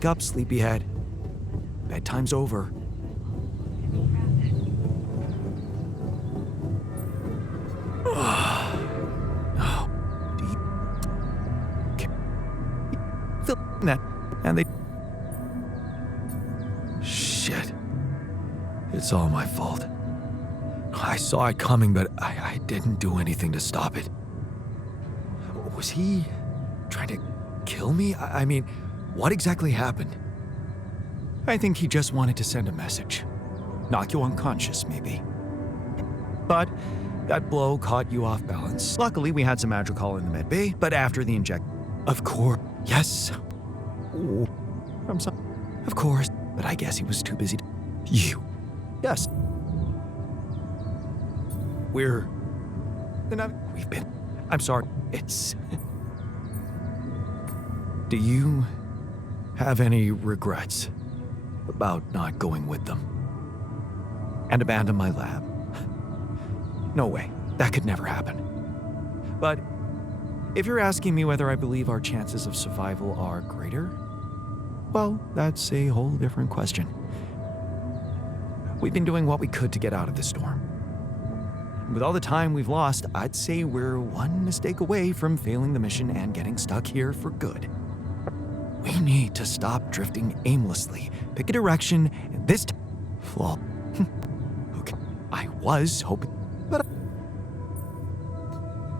Wake up, sleepyhead. Bedtime's over. That and they shit. It's all my fault. I saw it coming, but I didn't do anything to stop it. Was he trying to kill me? I mean, what exactly happened? I think he just wanted to send a message. Knock you unconscious, maybe. But that blow caught you off balance. Luckily, we had some Madrigal in the med bay, but after the inject... Of course. Yes. Ooh, I'm sorry. Of course. But I guess he was too busy to... You. Yes. We've been... I'm sorry. It's... Do you have any regrets about not going with them? And abandon my lab? No way. That could never happen. But if you're asking me whether I believe our chances of survival are greater, well, that's a whole different question. We've been doing what we could to get out of this storm. With all the time we've lost, I'd say we're one mistake away from failing the mission and getting stuck here for good. We need to stop drifting aimlessly, pick a direction, and this time... Flaw. Okay. I was hoping...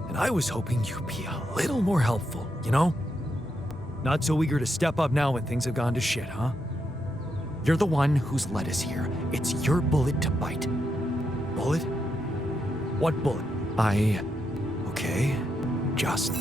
And I was hoping you'd be a little more helpful, you know? Not so eager to step up now when things have gone to shit, huh? You're the one who's led us here. It's your bullet to bite. Bullet? What bullet? Okay. Just...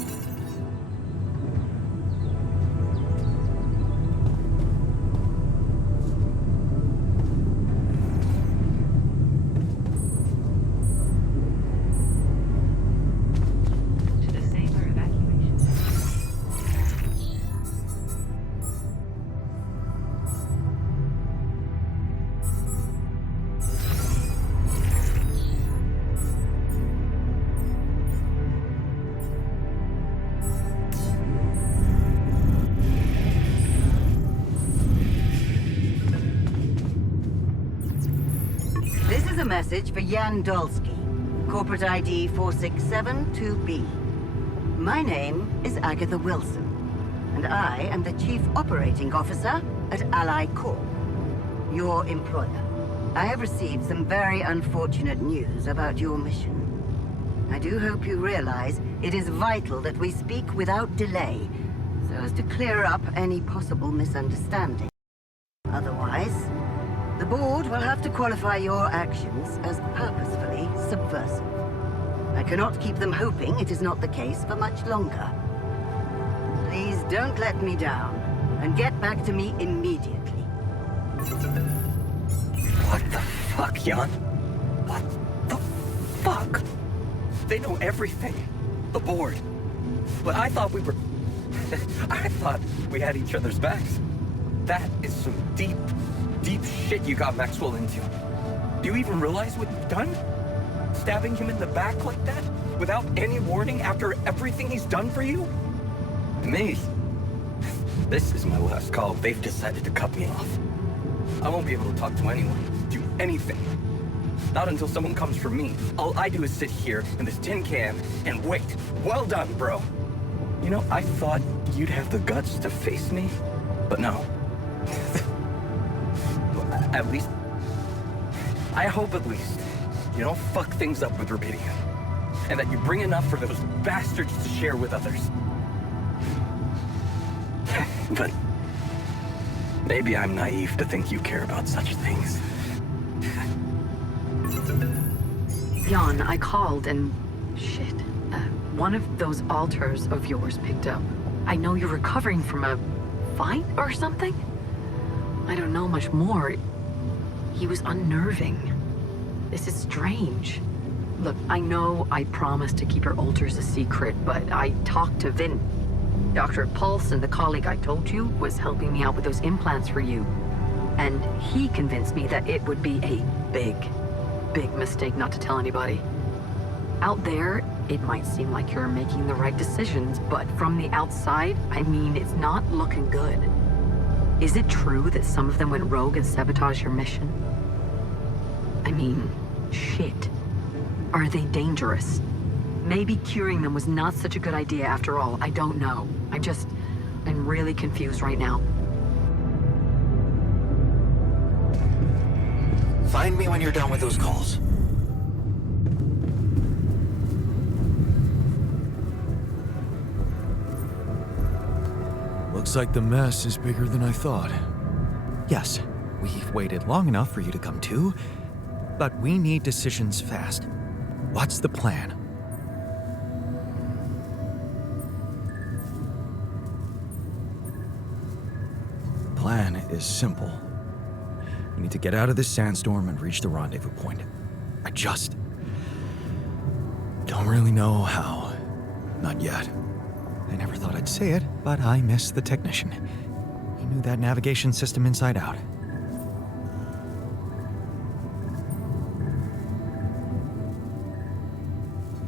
A message for Jan Dolsky, corporate ID 4672B. My name is Agatha Wilson, and I am the Chief Operating Officer at Ally Corp, your employer. I have received some very unfortunate news about your mission. I do hope you realize it is vital that we speak without delay, so as to clear up any possible misunderstanding. Otherwise, the board will have to qualify your actions as purposefully subversive. I cannot keep them hoping it is not the case for much longer. Please don't let me down, and get back to me immediately. What the fuck, Jan? What the fuck? They know everything. The board. But I thought we were... I thought we had each other's backs. That is some deep shit you got Maxwell into. Do you even realize what you've done? Stabbing him in the back like that? Without any warning after everything he's done for you? Me? This is my last call. They've decided to cut me off. I won't be able to talk to anyone, do anything. Not until someone comes for me. All I do is sit here in this tin can and wait. Well done, bro. You know, I thought you'd have the guts to face me, but no. At least, I hope at least, you don't fuck things up with Rubidium. And that you bring enough for those bastards to share with others. But maybe I'm naive to think you care about such things. Jan, I called and... shit. One of those altars of yours picked up. I know you're recovering from a fight or something? I don't know much more. He was unnerving. This is strange. Look, I know I promised to keep your altars a secret, but I talked to Vin. Dr. Paulson, the colleague I told you, was helping me out with those implants for you. And he convinced me that it would be a big mistake not to tell anybody. Out there, it might seem like you're making the right decisions, but from the outside, I mean, it's not looking good. Is it true that some of them went rogue and sabotaged your mission? I mean, shit. Are they dangerous? Maybe curing them was not such a good idea after all. I don't know. I'm really confused right now. Find me when you're done with those calls. Looks like the mess is bigger than I thought. Yes, we've waited long enough for you to come to, but we need decisions fast. What's the plan? Plan is simple. You need to get out of this sandstorm and reach the rendezvous point. I just don't really know how. Not yet. I never thought I'd say it, but I miss the technician. He knew that navigation system inside out.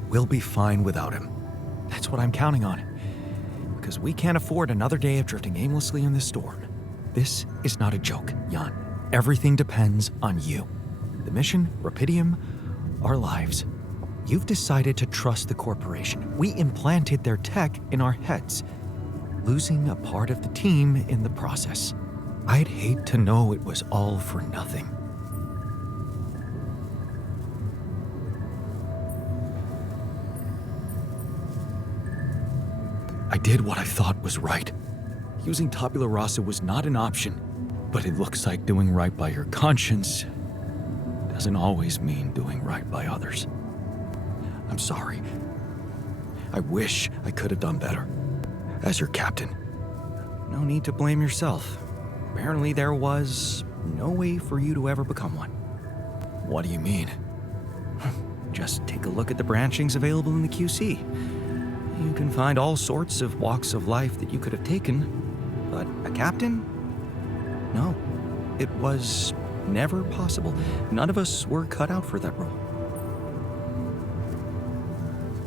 We'll be fine without him. That's what I'm counting on. Because we can't afford another day of drifting aimlessly in this storm. This is not a joke, Jan. Everything depends on you. The mission, Rapidium, our lives. You've decided to trust the corporation. We implanted their tech in our heads, losing a part of the team in the process. I'd hate to know it was all for nothing. I did what I thought was right. Using tabula rasa was not an option, but it looks like doing right by your conscience doesn't always mean doing right by others. I'm sorry. I wish I could have done better. As your captain. No need to blame yourself. Apparently there was no way for you to ever become one. What do you mean? Just take a look at the branchings available in the QC. You can find all sorts of walks of life that you could have taken, but a captain? No, it was never possible. None of us were cut out for that role.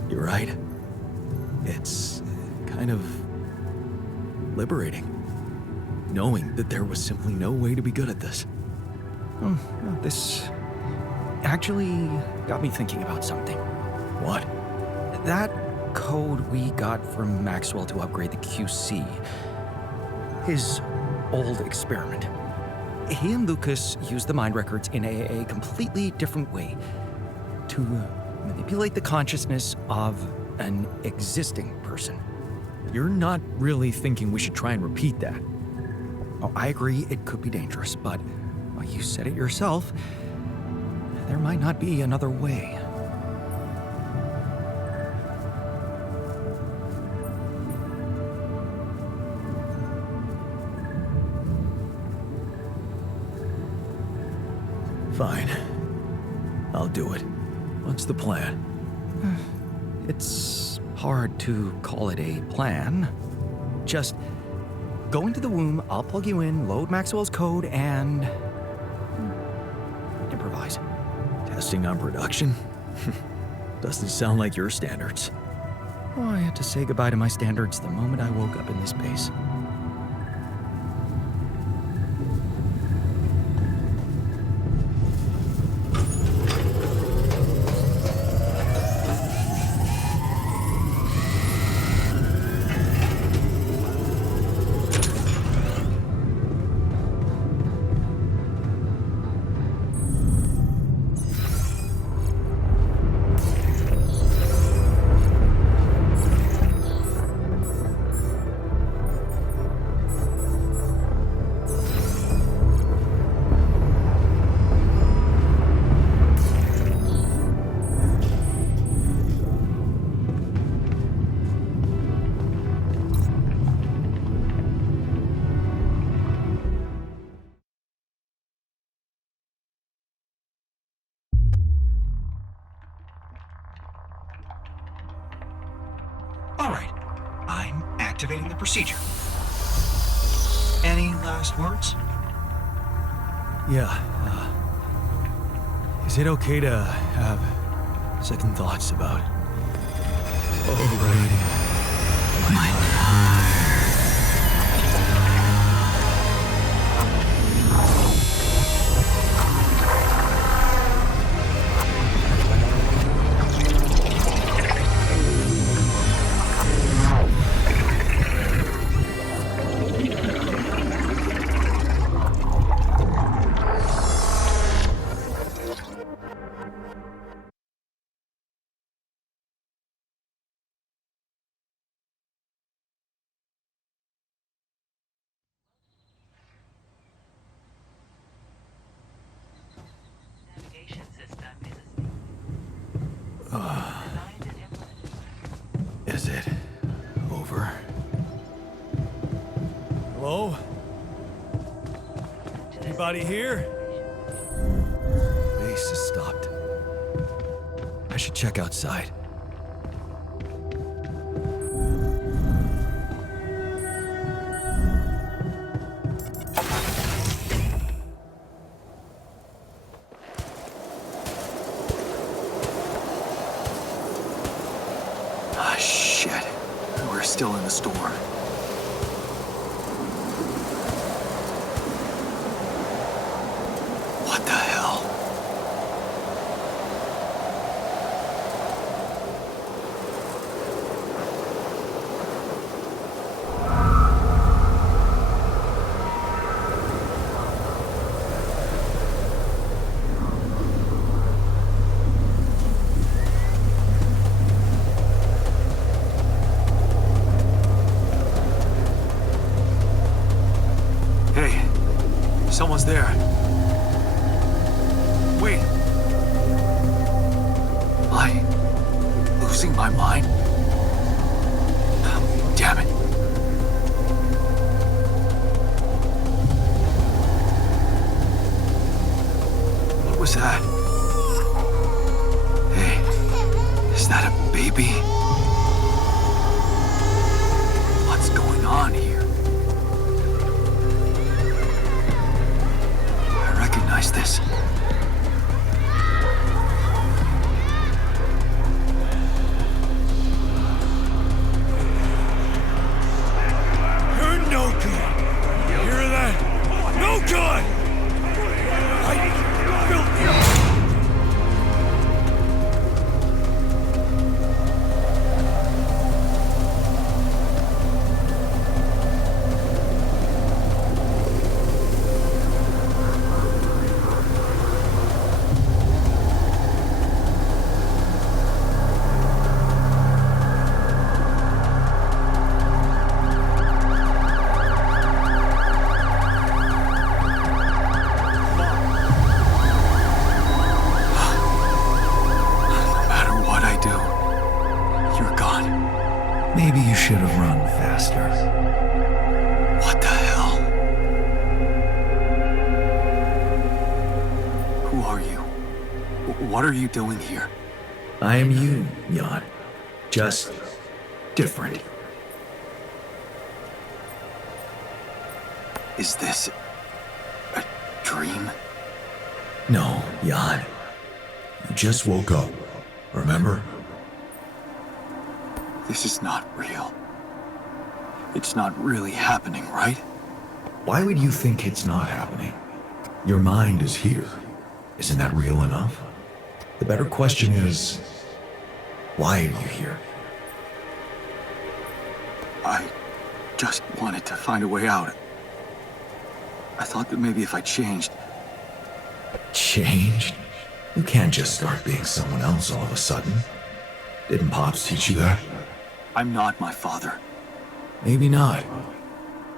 You're right. It's kind of liberating, knowing that there was simply no way to be good at this. Well, this actually got me thinking about something. What? That code we got from Maxwell to upgrade the QC. His old experiment. He and Lucas used the mind records in a completely different way to manipulate the consciousness of an existing person. You're not really thinking we should try and repeat that. Oh, I agree it could be dangerous, but well, you said it yourself. There might not be another way. Fine. I'll do it. What's the plan? It's hard to call it a plan. Just go into the womb, I'll plug you in, load Maxwell's code, and improvise. Testing on production? Doesn't sound like your standards. Oh, I had to say goodbye to my standards the moment I woke up in this base. All right, I'm activating the procedure. Any last words? Yeah, is it okay to have second thoughts about overriding my Is it over? Hello? Anybody here? Base has stopped. I should check outside. Ah, shit. We're still in the storm. What the hell? Hey, someone's there. Wait. Am I losing my mind? Damn it. What was that? Hey, is that a baby? What's going on here? I recognize this. You're no good. You hear that? No good! Maybe you should have run faster. What the hell? Who are you? What are you doing here? I am you, Jan. Just different. Is this a dream? No, Jan. You just woke up. Remember? This is not real. It's not really happening, right? Why would you think it's not happening? Your mind is here. Isn't that real enough? The better question is, why are you here? I just wanted to find a way out. I thought that maybe if I changed... Changed? You can't just start being someone else all of a sudden. Didn't Pops teach you that? I'm not my father. Maybe not.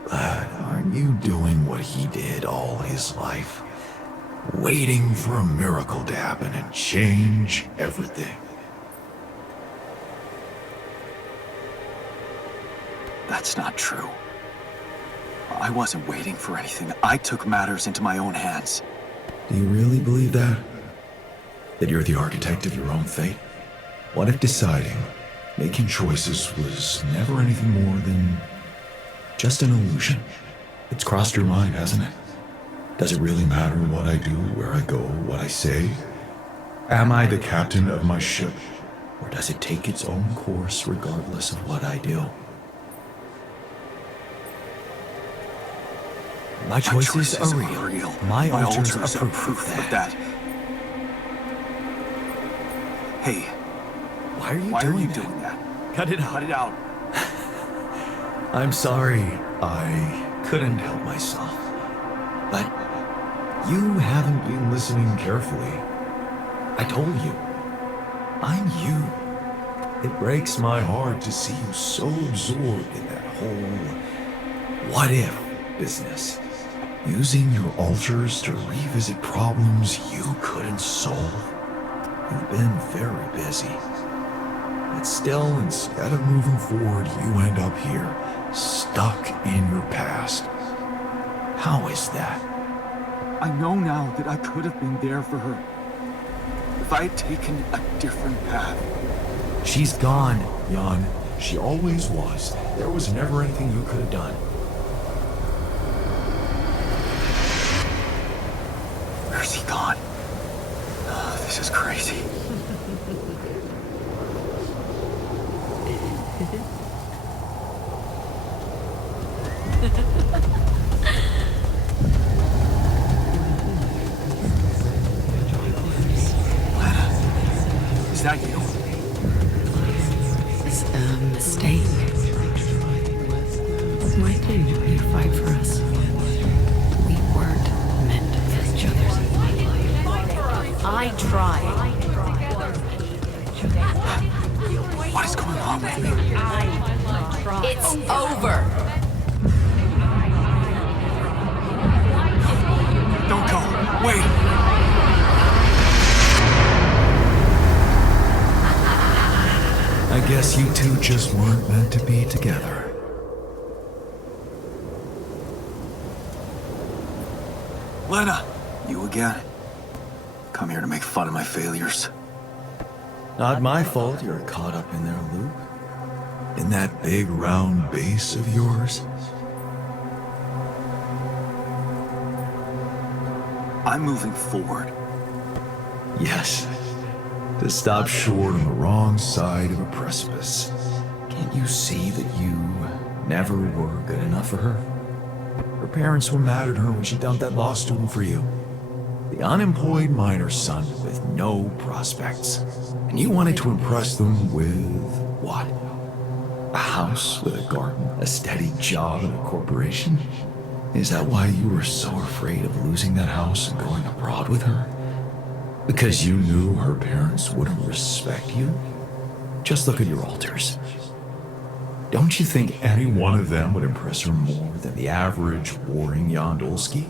But aren't you doing what he did all his life? Waiting for a miracle to happen and change everything. That's not true. I wasn't waiting for anything. I took matters into my own hands. Do you really believe that? That you're the architect of your own fate? What if deciding, making choices was never anything more than just an illusion? It's crossed your mind, hasn't it? Does it really matter what I do, where I go, what I say? Am I the captain of my ship? Or does it take its own course regardless of what I do? My choices are real. My altars are proof of that. Hey, Why are you why doing are you that? doing that? Cut it out. Cut it out. I'm sorry. I couldn't help myself. But you haven't been listening carefully. I told you. I'm you. It breaks my heart to see you so absorbed in that whole what if business. Using your altars to revisit problems you couldn't solve. You've been very busy. But still, instead of moving forward, you end up here, stuck in your past. How is that? I know now that I could have been there for her. If I had taken a different path. She's gone, Jan. She always was. There was never anything you could have done. Where's he gone? Oh, this is crazy. Lana, is that you? It's a mistake. Why didn't you fight for us? We weren't meant for each other. I tried. What is going on with me? It's over. Don't go. Wait. I guess you two just weren't meant to be together. Lena, you again? Come here to make fun of my failures. Not my fault you're caught up in their loop. In that big round base of yours. I'm moving forward. Yes. To stop short on the wrong side of a precipice. Can't you see that you never were good enough for her? Her parents were mad at her when she dumped that law student for you. The unemployed miner's son with no prospects. And you wanted to impress them with what? A house with a garden, a steady job in a corporation? Is that why you were so afraid of losing that house and going abroad with her? Because you knew her parents wouldn't respect you? Just look at your alters. Don't you think any one of them would impress her more than the average warring Jan Dolsky?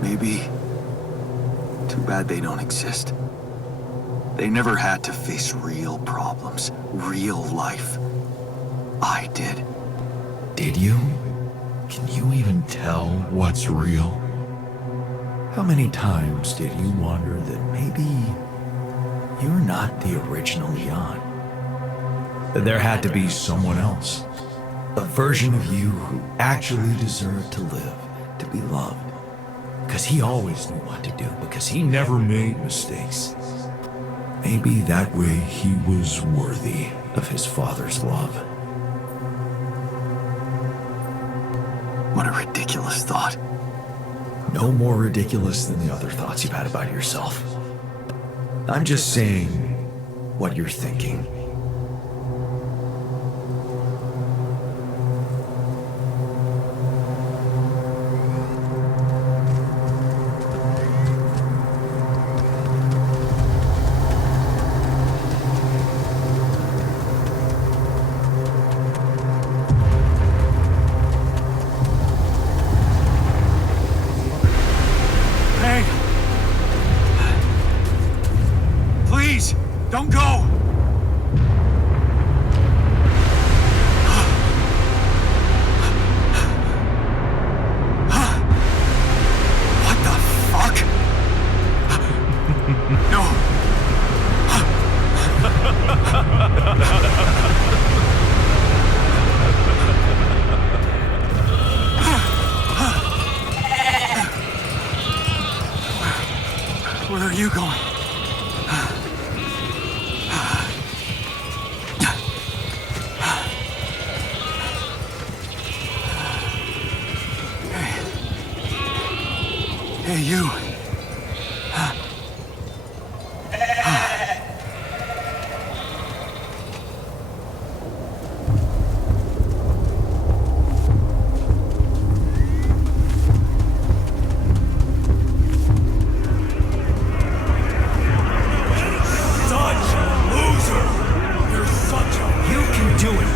Maybe. Too bad they don't exist. They never had to face real problems, real life. I did. Did you? Can you even tell what's real? How many times did you wonder that maybe you're not the original Jan? That there had to be someone else. A version of you who actually deserved to live, to be loved. Because he always knew what to do, because he never made mistakes. Maybe that way he was worthy of his father's love. What a ridiculous thought. No more ridiculous than the other thoughts you've had about yourself. I'm just saying what you're thinking. Hey! Please, don't go! What the fuck? No! Where are you going? Hey, you. You can do it.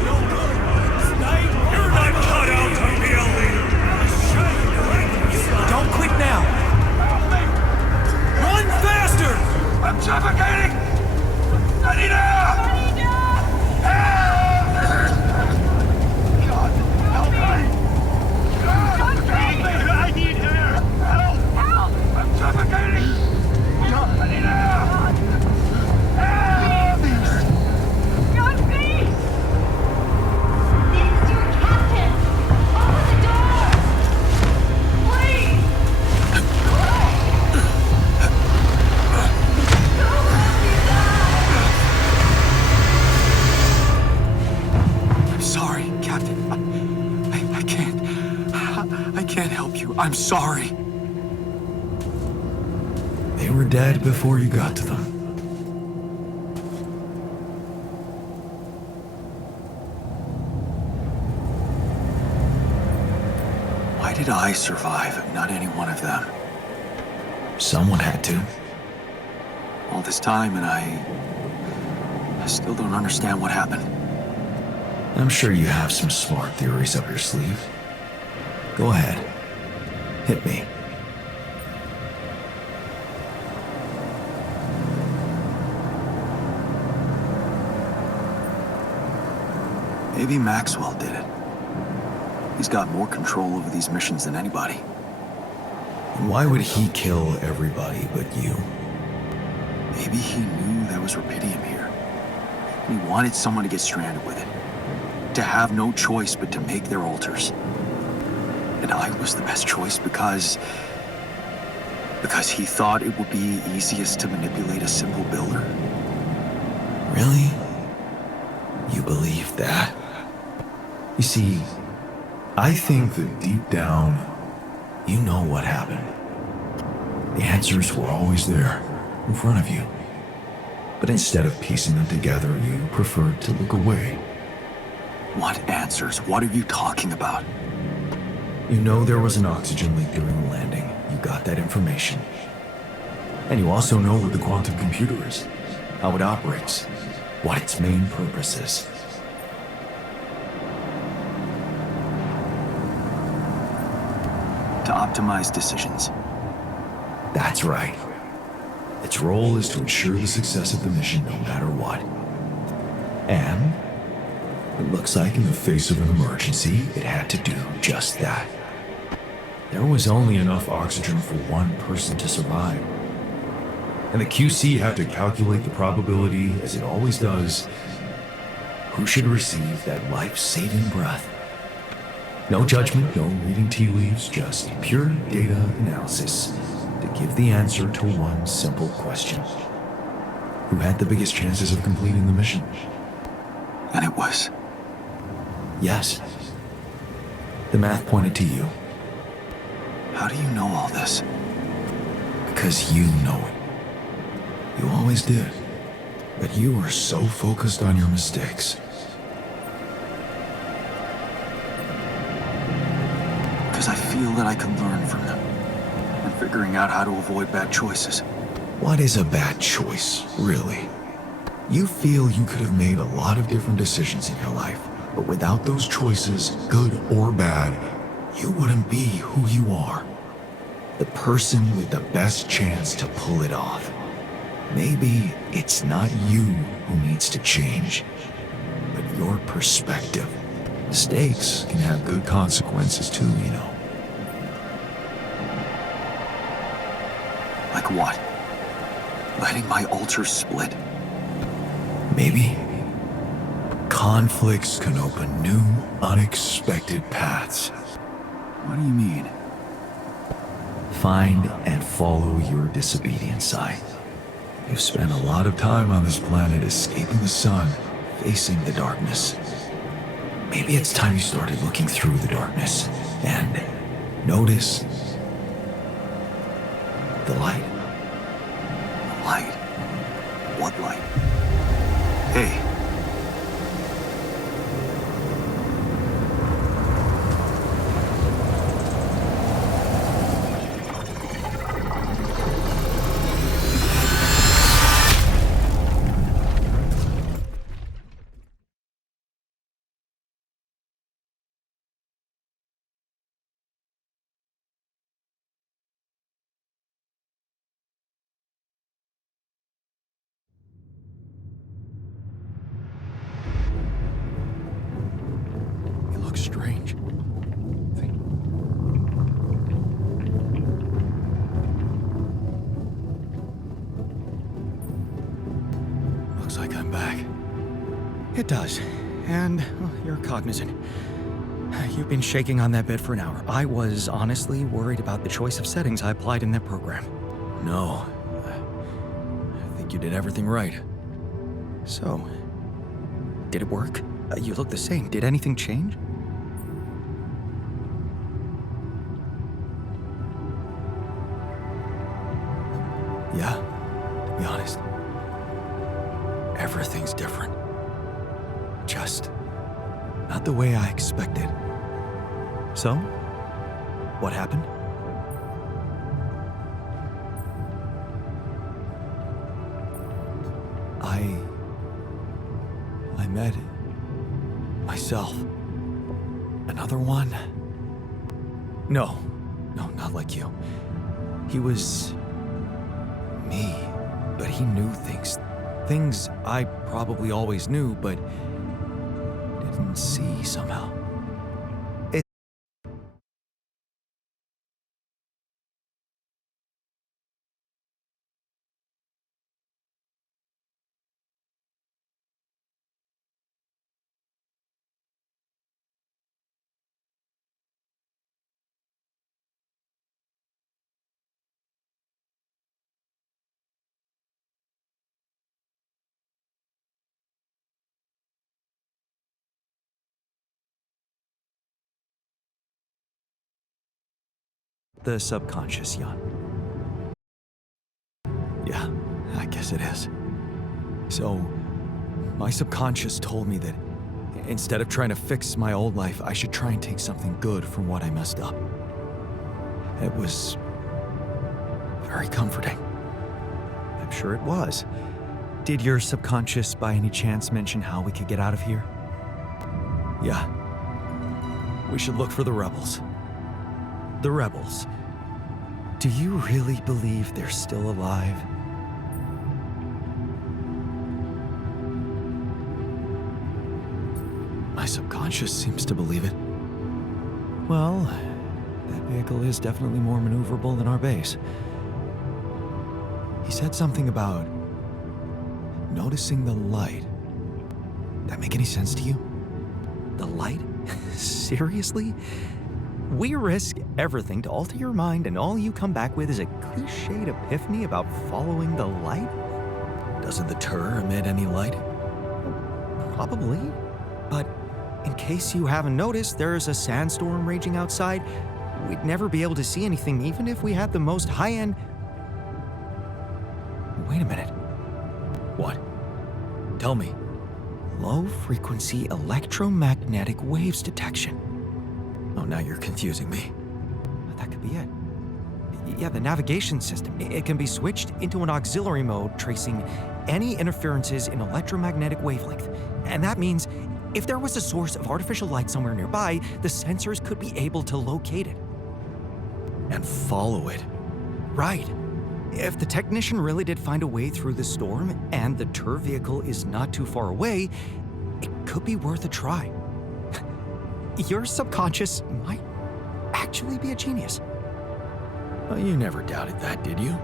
can't help you. I'm sorry. They were dead before you got to them. Why did I survive, not any one of them? Someone had to. All this time, and I still don't understand what happened. I'm sure you have some smart theories up your sleeve. Go ahead. Hit me. Maybe Maxwell did it. He's got more control over these missions than anybody. And why would he kill everybody but you? Maybe he knew there was Rupidium here. And he wanted someone to get stranded with it. To have no choice but to make their altars. And I was the best choice because he thought it would be easiest to manipulate a simple builder. Really? You believe that? You see, I think that deep down, you know what happened. The answers were always there, in front of you. But instead of piecing them together, you preferred to look away. What answers? What are you talking about? You know there was an oxygen leak during the landing. You got that information. And you also know what the quantum computer is, how it operates, what its main purpose is. To optimize decisions. That's right. Its role is to ensure the success of the mission no matter what. And it looks like in the face of an emergency, it had to do just that. There was only enough oxygen for one person to survive. And the QC had to calculate the probability, as it always does, who should receive that life-saving breath. No judgment, no reading tea leaves, just pure data analysis to give the answer to one simple question. Who had the biggest chances of completing the mission? And it was. Yes. The math pointed to you. How do you know all this? Because you know it. You always did. But you were so focused on your mistakes. Because I feel that I can learn from them. And figuring out how to avoid bad choices. What is a bad choice, really? You feel you could have made a lot of different decisions in your life, but without those choices, good or bad, you wouldn't be who you are. The person with the best chance to pull it off. Maybe it's not you who needs to change, but your perspective. Mistakes can have good consequences too, you know. Like what? Letting my altar split? Maybe. Conflicts can open new, unexpected paths. What do you mean? Find and follow your disobedient side. You've spent a lot of time on this planet escaping the sun, facing the darkness. Maybe it's time you started looking through the darkness and notice the light. Light? What light? Hey. You look strange. Looks like I'm back. It does. And well, you're cognizant. You've been shaking on that bed for an hour. I was honestly worried about the choice of settings I applied in that program. No. I think you did everything right. So, did it work? You look the same. Did anything change? Yeah, to be honest, everything's different. Just not the way I expected. So, what happened? I met myself. Another one? No, not like you. He was me, but he knew things. Things I probably always knew, but didn't see somehow. The subconscious, Jan. Yeah, I guess it is. So, my subconscious told me that instead of trying to fix my old life, I should try and take something good from what I messed up. It was very comforting. I'm sure it was. Did your subconscious by any chance mention how we could get out of here? Yeah. We should look for the rebels. The rebels. Do you really believe they're still alive? My subconscious seems to believe it. Well, that vehicle is definitely more maneuverable than our base. He said something about noticing the light. That make any sense to you? The light? Seriously? We risk everything to alter your mind, and all you come back with is a cliched epiphany about following the light? Doesn't the tur emit any light? Probably. But in case you haven't noticed, there's a sandstorm raging outside. We'd never be able to see anything, even if we had the most high-end... Wait a minute. What? Tell me. Low-frequency electromagnetic waves detection. Oh, now you're confusing me. That could be it. Yeah, the navigation system. It can be switched into an auxiliary mode, tracing any interferences in electromagnetic wavelength. And that means if there was a source of artificial light somewhere nearby, the sensors could be able to locate it. And follow it. Right. If the technician really did find a way through the storm, and the tur vehicle is not too far away, it could be worth a try. Your subconscious might actually be a genius. Well, you never doubted that, did you?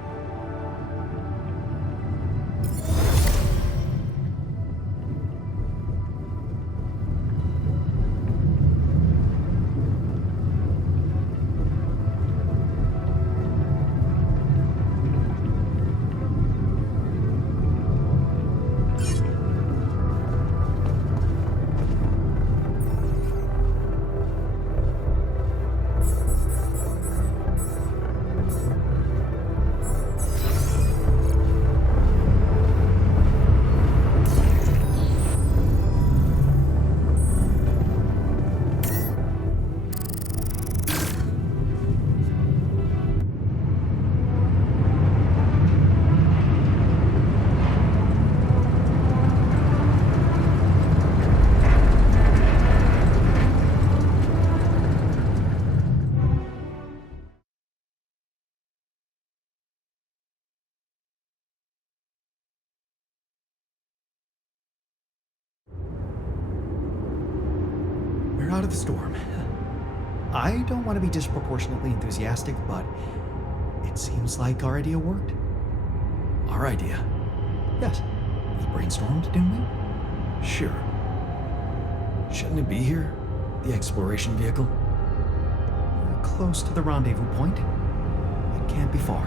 Out of the storm. I don't want to be disproportionately enthusiastic, but it seems like our idea worked. Our idea? Yes. We brainstormed, didn't we? Sure. Shouldn't it be here? The exploration vehicle? We're close to the rendezvous point. It can't be far.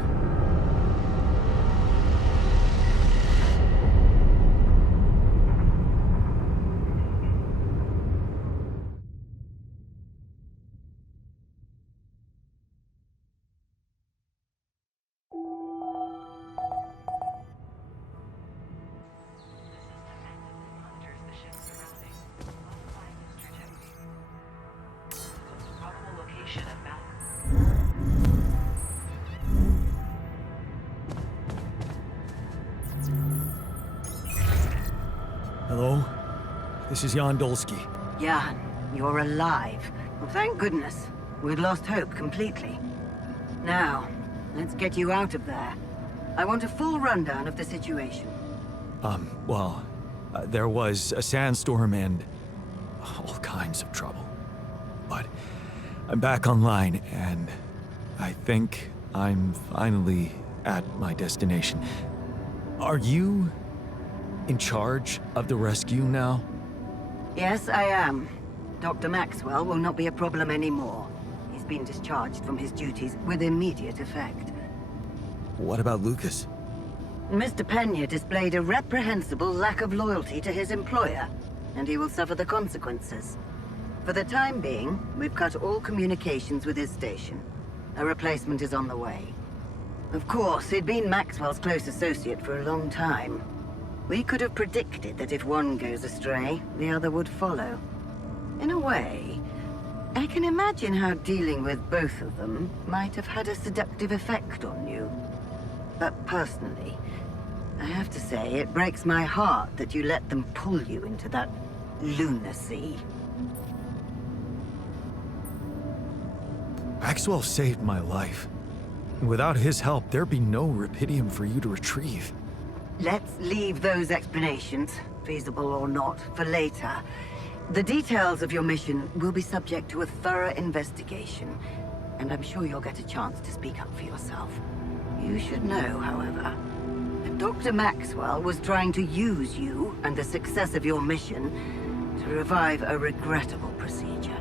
This is Jan Dolsky. Jan, you're alive. Well, thank goodness. We'd lost hope completely. Now, let's get you out of there. I want a full rundown of the situation. There was a sandstorm and all kinds of trouble. But I'm back online, and I think I'm finally at my destination. Are you in charge of the rescue now? Yes, I am. Dr. Maxwell will not be a problem anymore. He's been discharged from his duties with immediate effect. What about Lucas? Mr. Pena displayed a reprehensible lack of loyalty to his employer, and he will suffer the consequences. For the time being, we've cut all communications with his station. A replacement is on the way. Of course, he'd been Maxwell's close associate for a long time. We could have predicted that if one goes astray, the other would follow. In a way, I can imagine how dealing with both of them might have had a seductive effect on you. But personally, I have to say it breaks my heart that you let them pull you into that lunacy. Maxwell saved my life. Without his help, there'd be no Rapidium for you to retrieve. Let's leave those explanations, feasible or not, for later. The details of your mission will be subject to a thorough investigation, and I'm sure you'll get a chance to speak up for yourself. You should know, however, that Dr. Maxwell was trying to use you and the success of your mission to revive a regrettable procedure.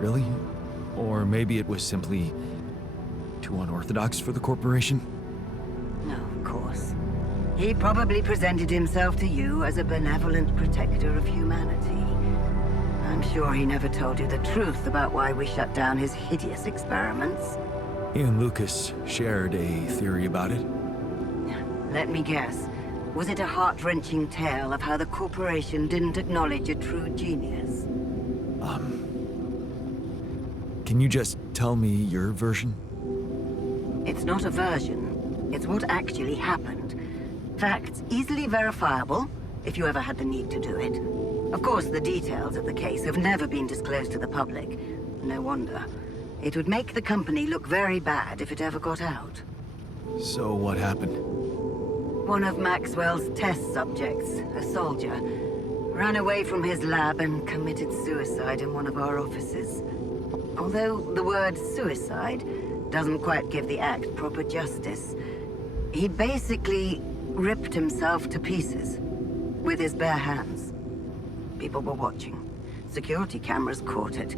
Really? Or maybe it was simply too unorthodox for the corporation? No, of course. He probably presented himself to you as a benevolent protector of humanity. I'm sure he never told you the truth about why we shut down his hideous experiments. He and Lucas shared a theory about it. Let me guess. Was it a heart-wrenching tale of how the corporation didn't acknowledge a true genius? Can you just tell me your version? It's not a version. It's what actually happened. Facts easily verifiable, if you ever had the need to do it. Of course, the details of the case have never been disclosed to the public. No wonder. It would make the company look very bad if it ever got out. So what happened? One of Maxwell's test subjects, a soldier, ran away from his lab and committed suicide in one of our offices. Although the word suicide doesn't quite give the act proper justice, he basically ripped himself to pieces with his bare hands. People were watching. Security cameras caught it.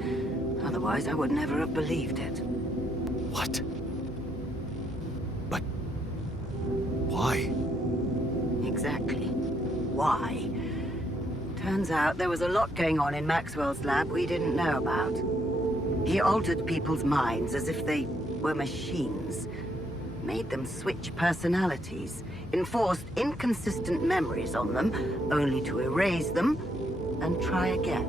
Otherwise, I would never have believed it. What? But why? Exactly. Why? Turns out there was a lot going on in Maxwell's lab we didn't know about. He altered people's minds as if they were machines. Made them switch personalities. Enforced inconsistent memories on them, only to erase them and try again.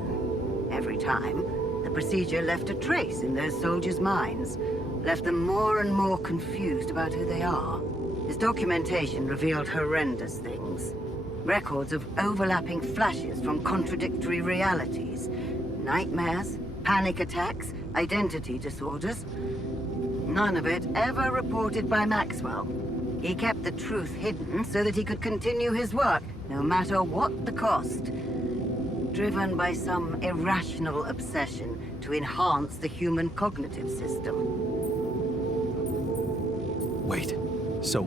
Every time, the procedure left a trace in those soldiers' minds. Left them more and more confused about who they are. His documentation revealed horrendous things. Records of overlapping flashes from contradictory realities. Nightmares, panic attacks, identity disorders. None of it ever reported by Maxwell. He kept the truth hidden so that he could continue his work, no matter what the cost. Driven by some irrational obsession to enhance the human cognitive system. Wait, so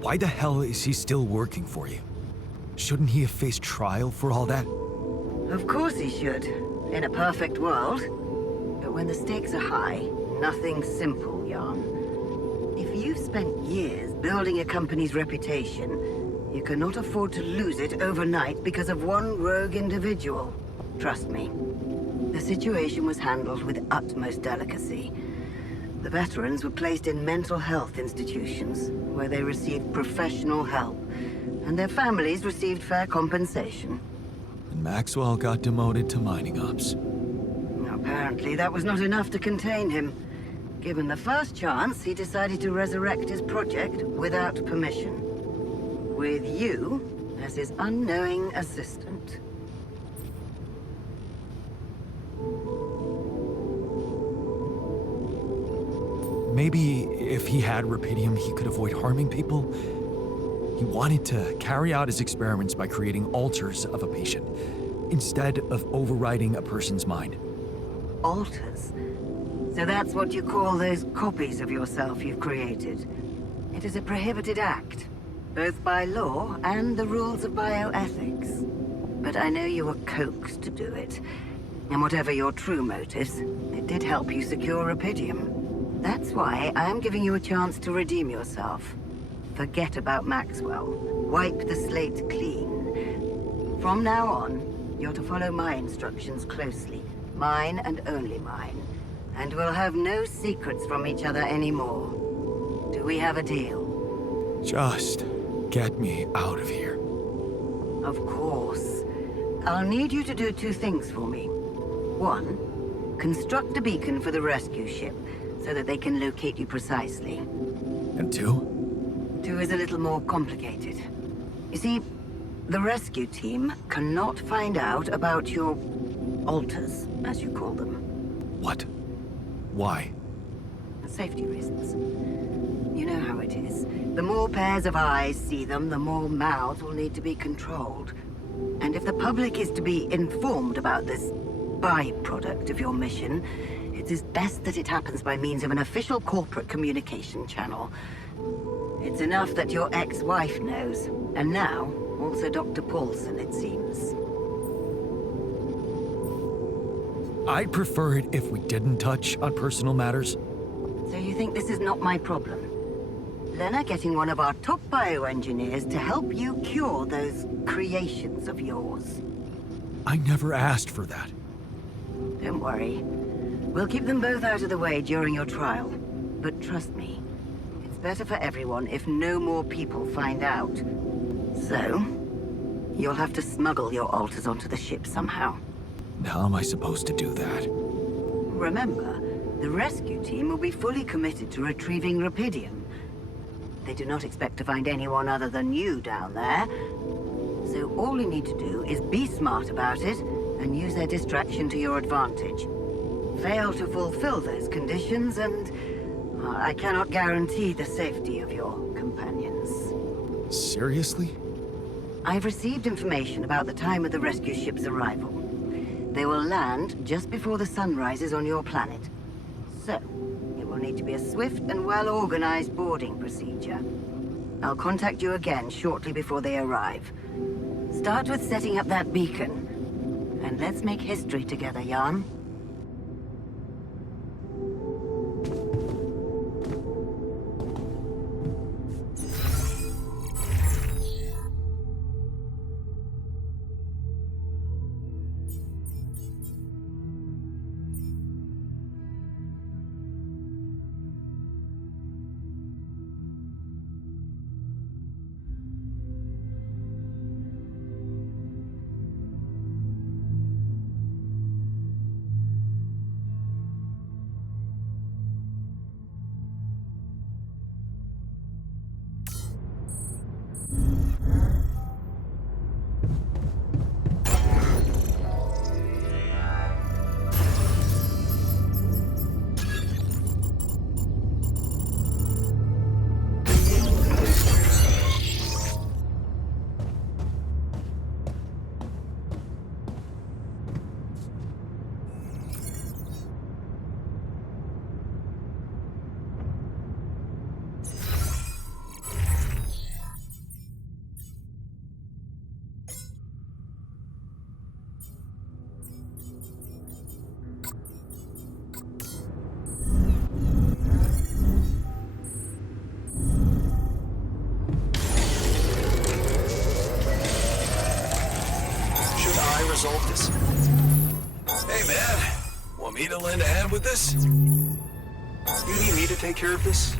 why the hell is he still working for you? Shouldn't he have faced trial for all that? Of course he should, in a perfect world. But when the stakes are high, nothing's simple, Jan. If you've spent years building a company's reputation, you cannot afford to lose it overnight because of one rogue individual. Trust me. The situation was handled with utmost delicacy. The veterans were placed in mental health institutions, where they received professional help, and their families received fair compensation. And Maxwell got demoted to mining ops. Apparently, that was not enough to contain him. Given the first chance, he decided to resurrect his project without permission. with you as his unknowing assistant. Maybe if he had Rapidium, he could avoid harming people. He wanted to carry out his experiments by creating alters of a patient, instead of overriding a person's mind. Alters? So that's what you call those copies of yourself you've created. It is a prohibited act, both by law and the rules of bioethics. But I know you were coaxed to do it. And whatever your true motives, it did help you secure Rapidium. That's why I am giving you a chance to redeem yourself. Forget about Maxwell. Wipe the slate clean. From now on, you're to follow my instructions closely. Mine and only mine. And we'll have no secrets from each other anymore. Do we have a deal? Just get me out of here. Of course. I'll need you to do two things for me. One, construct a beacon for the rescue ship, so that they can locate you precisely. And two? Two is a little more complicated. You see, the rescue team cannot find out about your alters, as you call them. What? Why? Safety reasons. You know how it is. The more pairs of eyes see them, the more mouths will need to be controlled. And if the public is to be informed about this byproduct of your mission, it is best that it happens by means of an official corporate communication channel. It's enough that your ex-wife knows, and now also Dr. Paulson, it seems. I'd prefer it if we didn't touch on personal matters. So you think this is not my problem? Lena getting one of our top bioengineers to help you cure those creations of yours. I never asked for that. Don't worry. We'll keep them both out of the way during your trial. But trust me, it's better for everyone if no more people find out. So, you'll have to smuggle your alters onto the ship somehow. How am I supposed to do that? Remember, the rescue team will be fully committed to retrieving Rapidium. They do not expect to find anyone other than you down there. So all you need to do is be smart about it and use their distraction to your advantage. Fail to fulfill those conditions and I cannot guarantee the safety of your companions. Seriously? I've received information about the time of the rescue ship's arrival. They will land just before the sun rises on your planet. So, it will need to be a swift and well-organized boarding procedure. I'll contact you again shortly before they arrive. Start with setting up that beacon. And let's make history together, Jan. Resolve this. Hey, man. Want me to lend a hand with this? You need me to take care of this?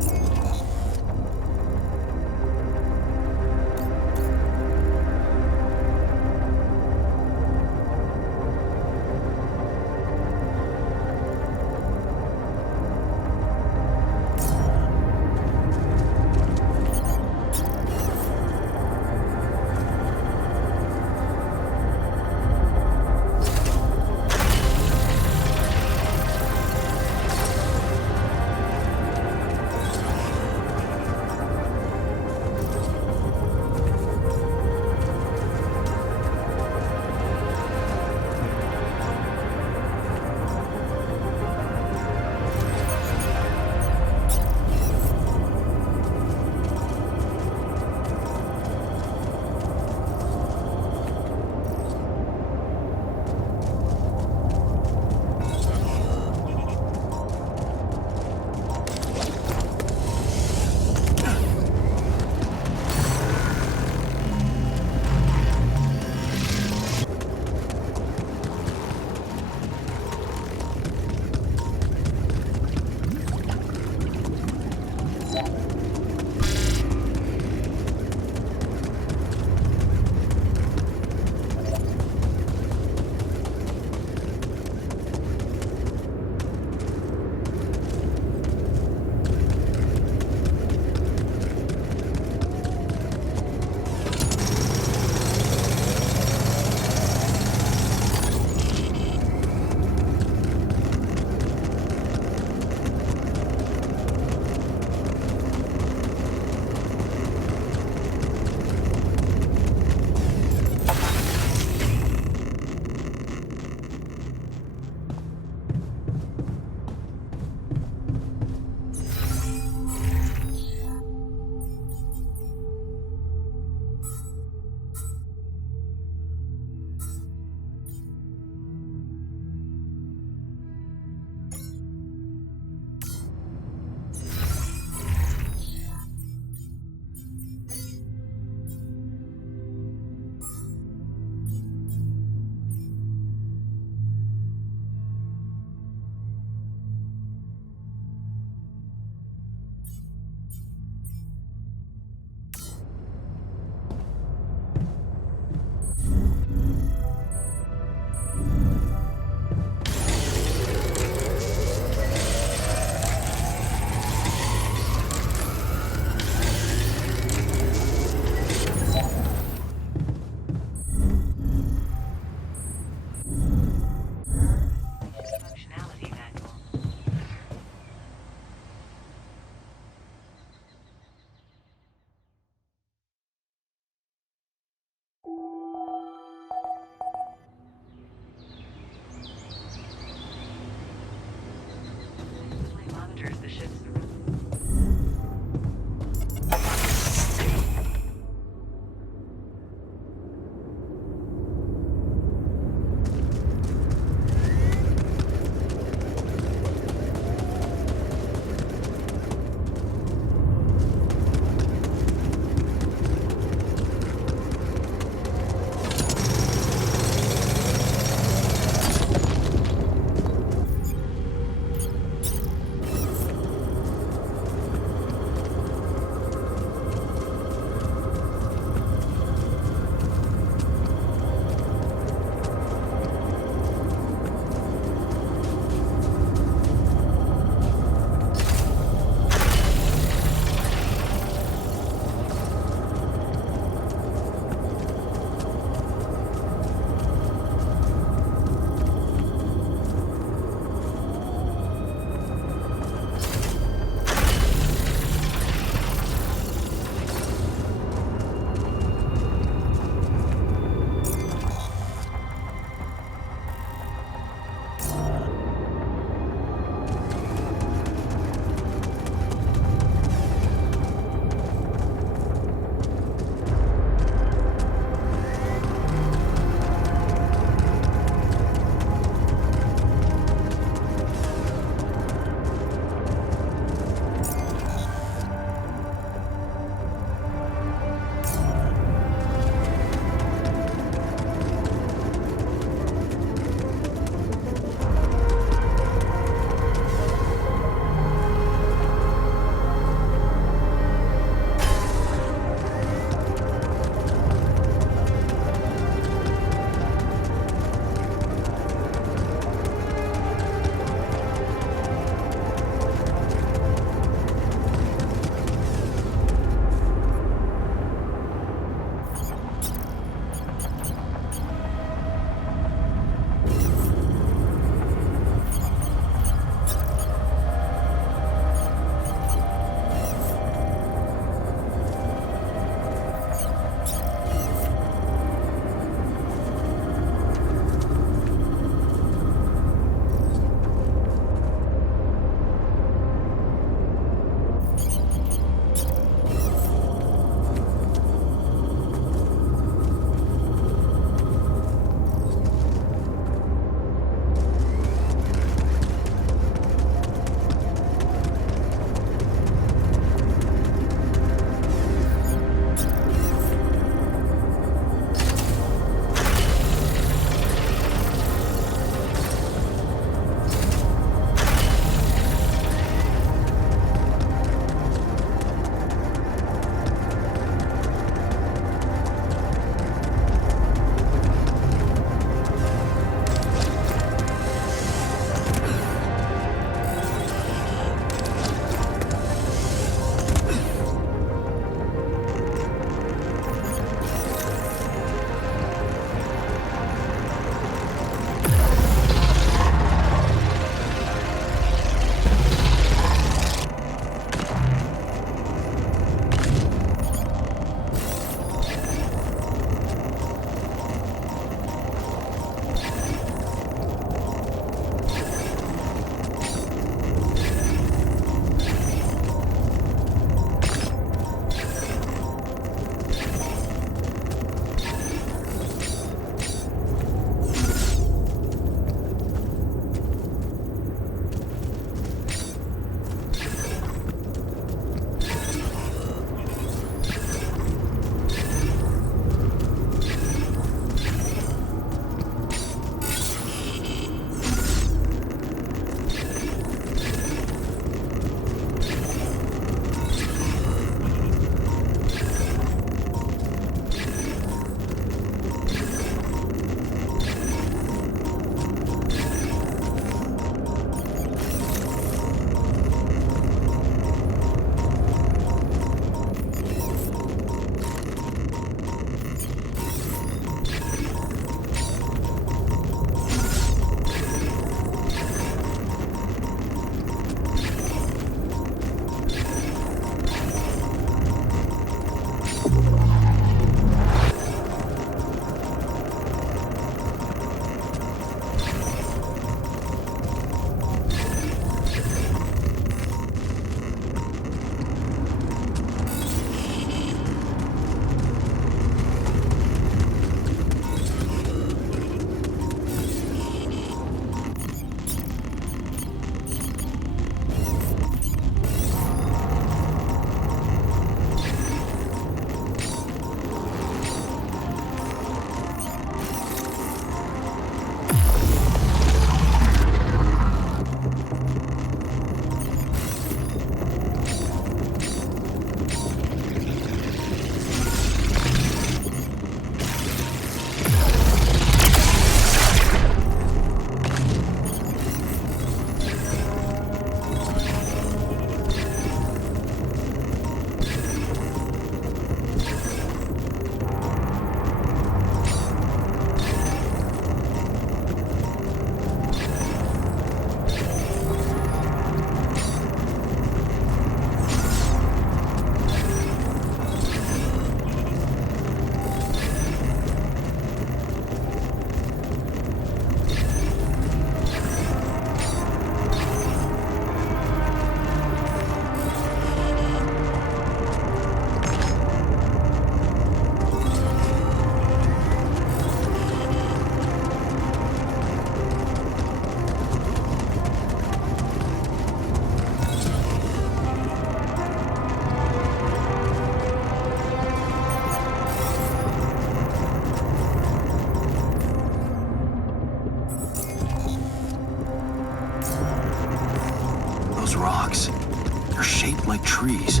like trees.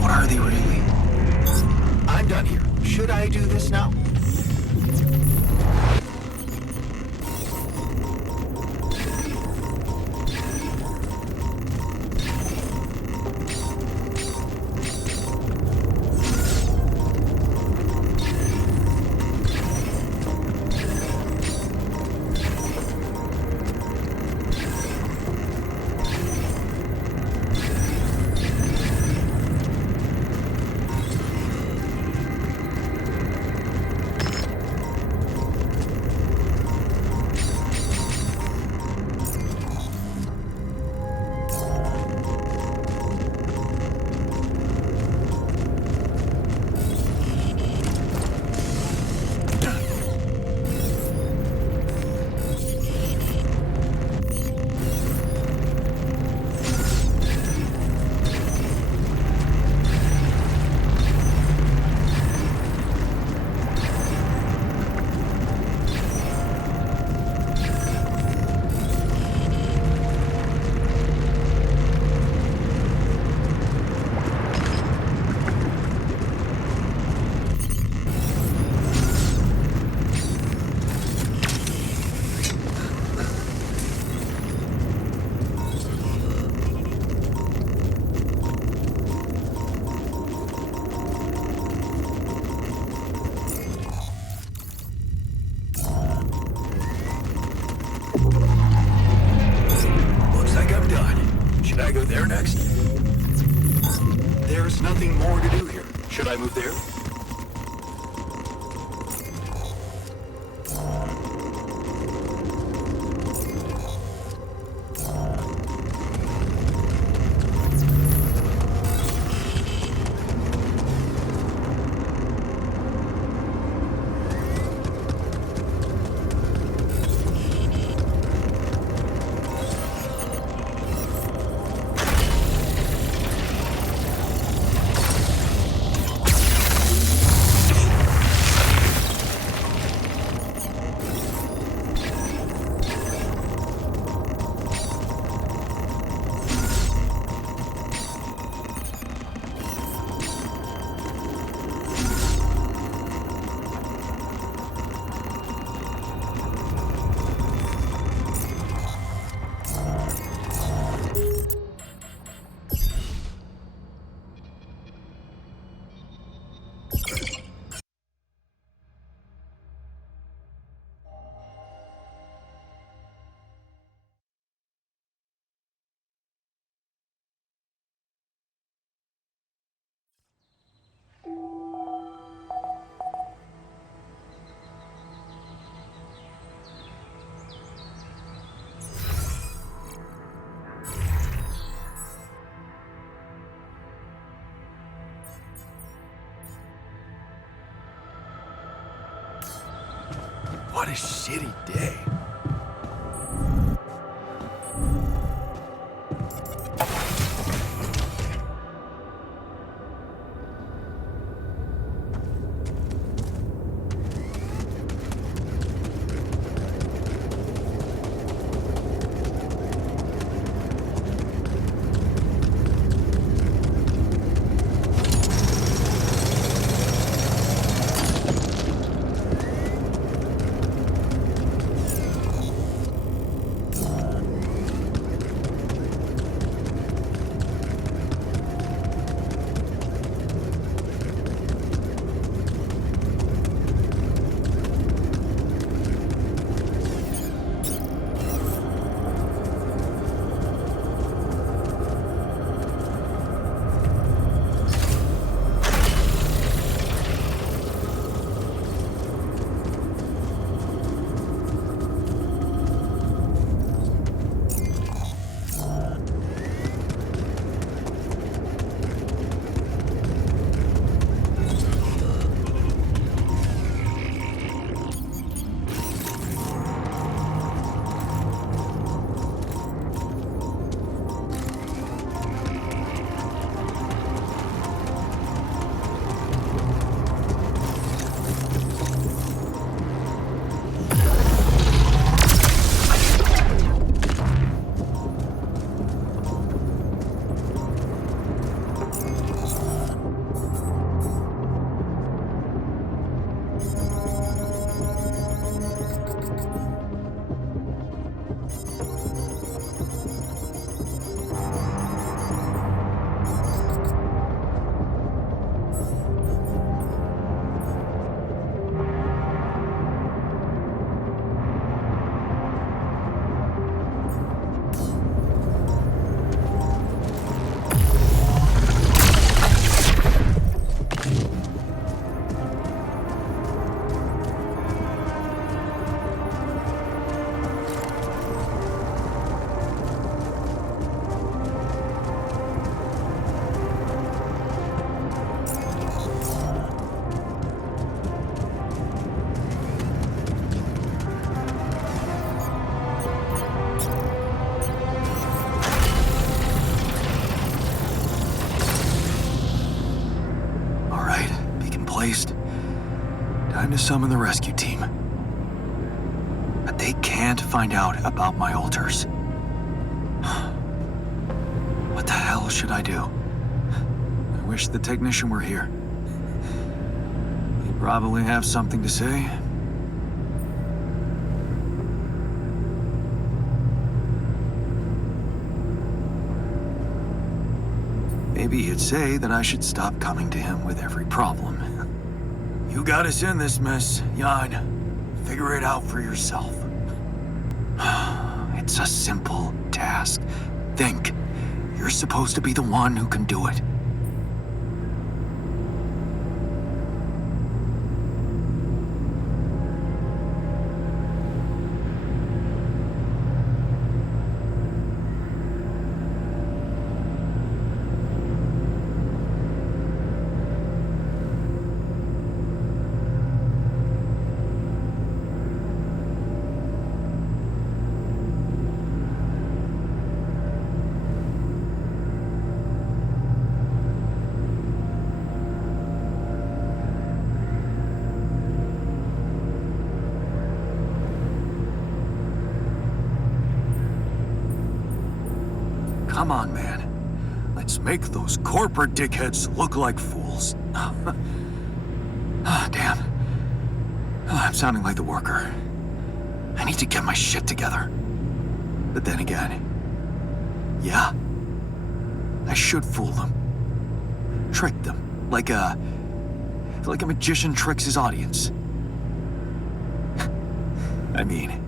What are they really? I'm done here. Should I do this now? Looks like I'm done. Should I go there next? There's nothing more to do here. Should I move there? What a shitty day. placed, time to summon the rescue team. But they can't find out about my altars. What the hell should I do? I wish the technician were here. He'd probably have something to say. Maybe he'd say that I should stop coming to him with every problem. You got us in this mess, Jan. Figure it out for yourself. It's a simple task. Think. You're supposed to be the one who can do it. Come on, man. Let's make those corporate dickheads look like fools. Damn. I'm sounding like the worker. I need to get my shit together. But then again, yeah, I should fool them. Trick them, like a magician tricks his audience. I mean,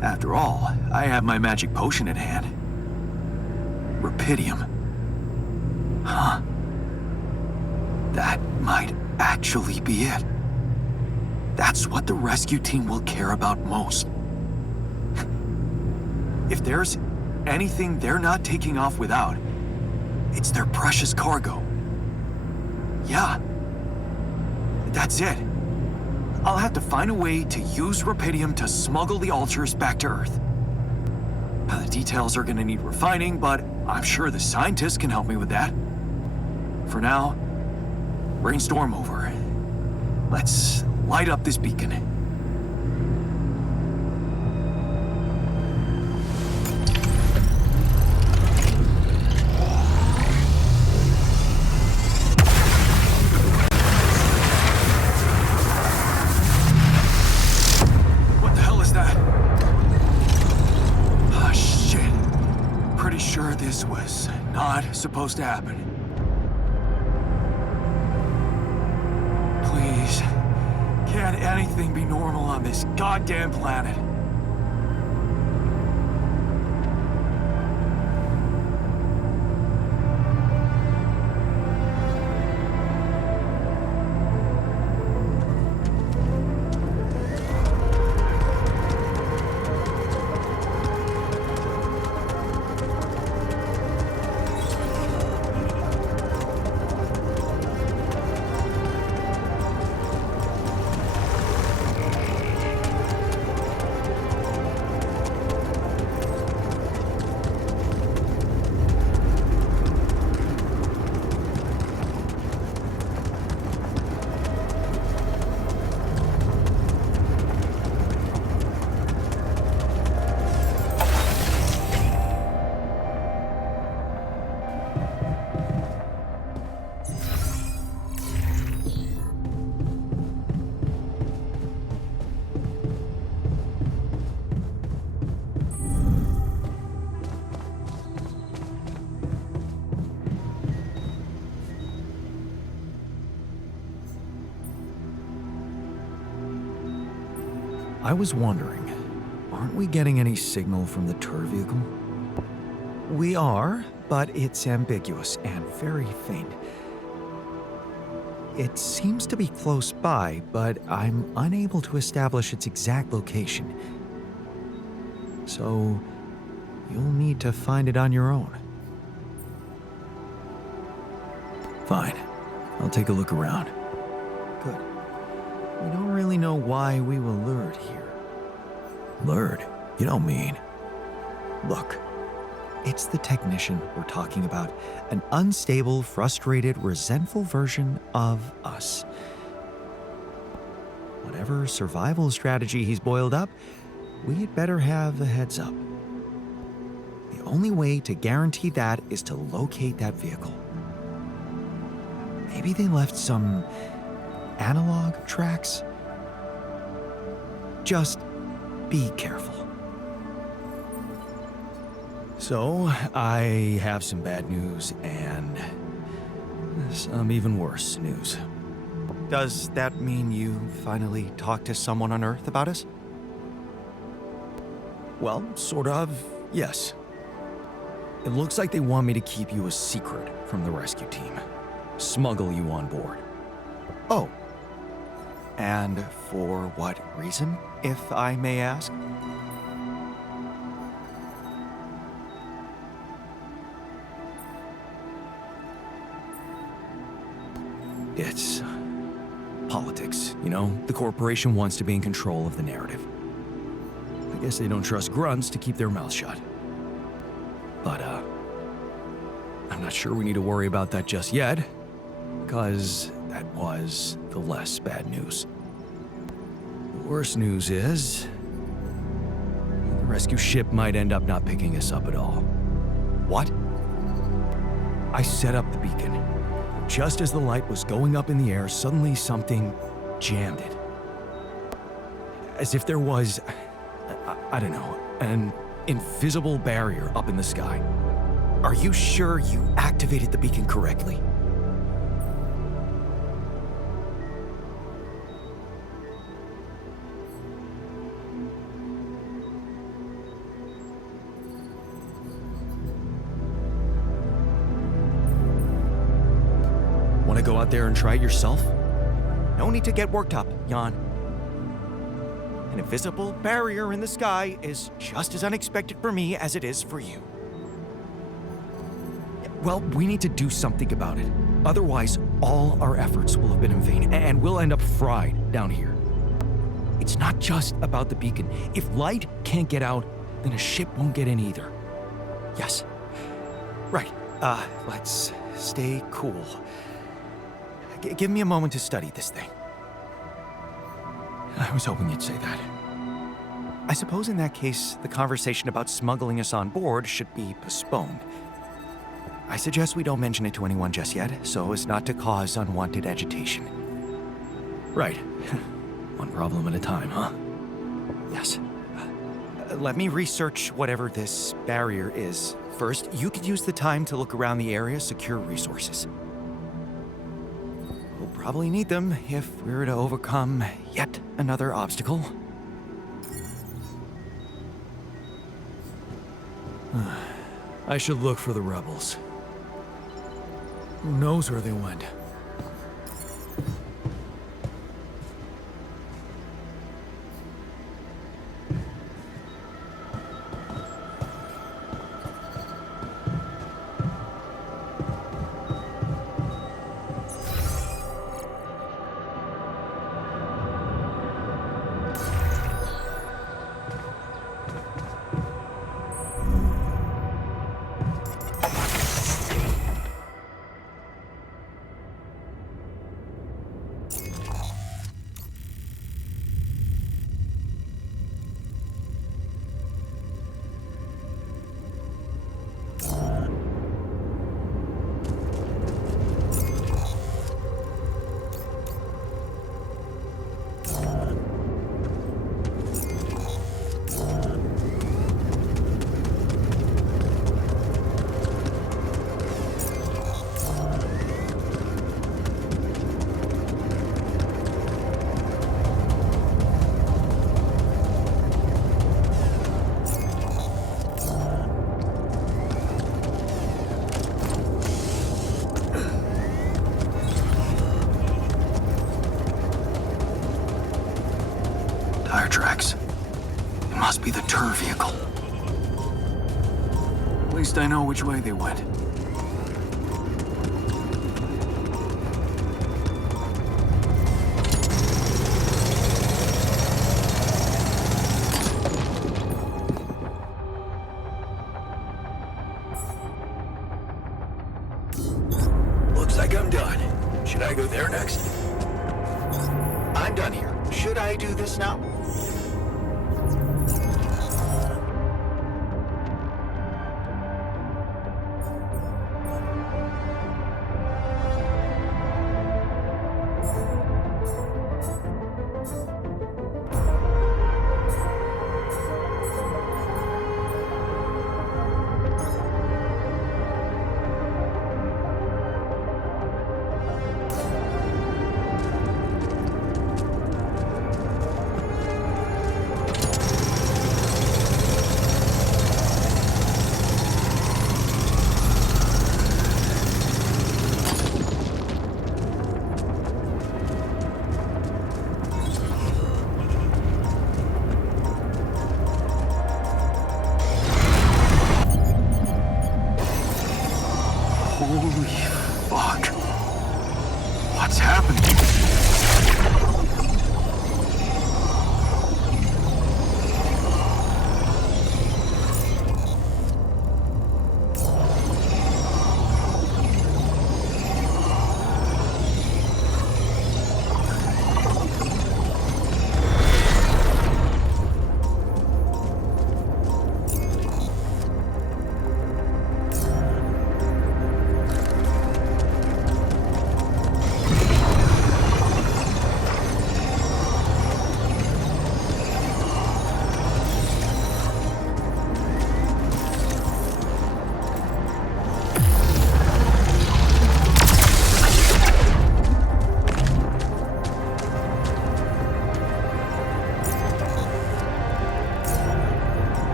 after all, I have my magic potion at hand. Rapidium. Huh. That might actually be it. That's what the rescue team will care about most. If there's anything they're not taking off without, it's their precious cargo. Yeah. That's it. I'll have to find a way to use Rapidium to smuggle the altars back to Earth. The details are gonna need refining, but I'm sure the scientists can help me with that. For now, brainstorm over. Let's light up this beacon. What the hell is that? Ah, shit. Pretty sure this was not supposed to happen. Please, can't anything be normal on this goddamn planet? I was wondering, aren't we getting any signal from the tour vehicle? We are, but it's ambiguous and very faint. It seems to be close by, but I'm unable to establish its exact location. So, you'll need to find it on your own. Fine. I'll take a look around. Good. We don't really know why we were lured here. Lured? You don't mean. Look, it's the technician we're talking about. An unstable, frustrated, resentful version of us. whatever survival strategy he's boiled up, we'd better have a heads up. The only way to guarantee that is to locate that vehicle. Maybe they left some analog tracks? Just be careful. So, I have some bad news and some even worse news. Does that mean you finally talked to someone on Earth about us? Well, sort of, yes. It looks like they want me to keep you a secret from the rescue team. Smuggle you on board. Oh. And for what reason, if I may ask? It's politics, you know? The corporation wants to be in control of the narrative. I guess they don't trust grunts to keep their mouths shut. But, I'm not sure we need to worry about that just yet, because that was the less bad news. The worst news is, the rescue ship might end up not picking us up at all. What? I set up the beacon. Just as the light was going up in the air, suddenly something jammed it. As if there was, I don't know, an invisible barrier up in the sky. Are you sure you activated the beacon correctly? Want to go out there and try it yourself? No need to get worked up, Jan. An invisible barrier in the sky is just as unexpected for me as it is for you. Well, we need to do something about it. Otherwise, all our efforts will have been in vain, and we'll end up fried down here. It's not just about the beacon. If light can't get out, then a ship won't get in either. Yes. Right. Let's stay cool. Give me a moment to study this thing. I was hoping you'd say that. I suppose in that case, the conversation about smuggling us on board should be postponed. I suggest we don't mention it to anyone just yet, so as not to cause unwanted agitation. Right. One problem at a time, huh? Yes. Let me research whatever this barrier is. First, you could use the time to look around the area, secure resources. We'll probably need them if we're to overcome yet another obstacle. I should look for the rebels. Who knows where they went? Tire tracks. It must be the tour vehicle. At least I know which way they went. Looks like I'm done. Should I go there next? I'm done here. Should I do this now? Holy fuck. What's happening?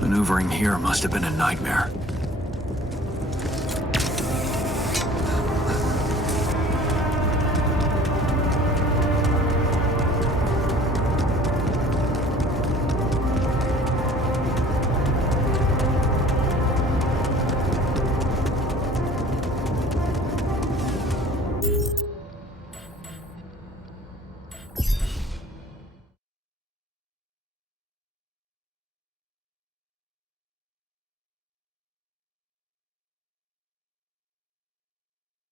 Maneuvering here must have been a nightmare.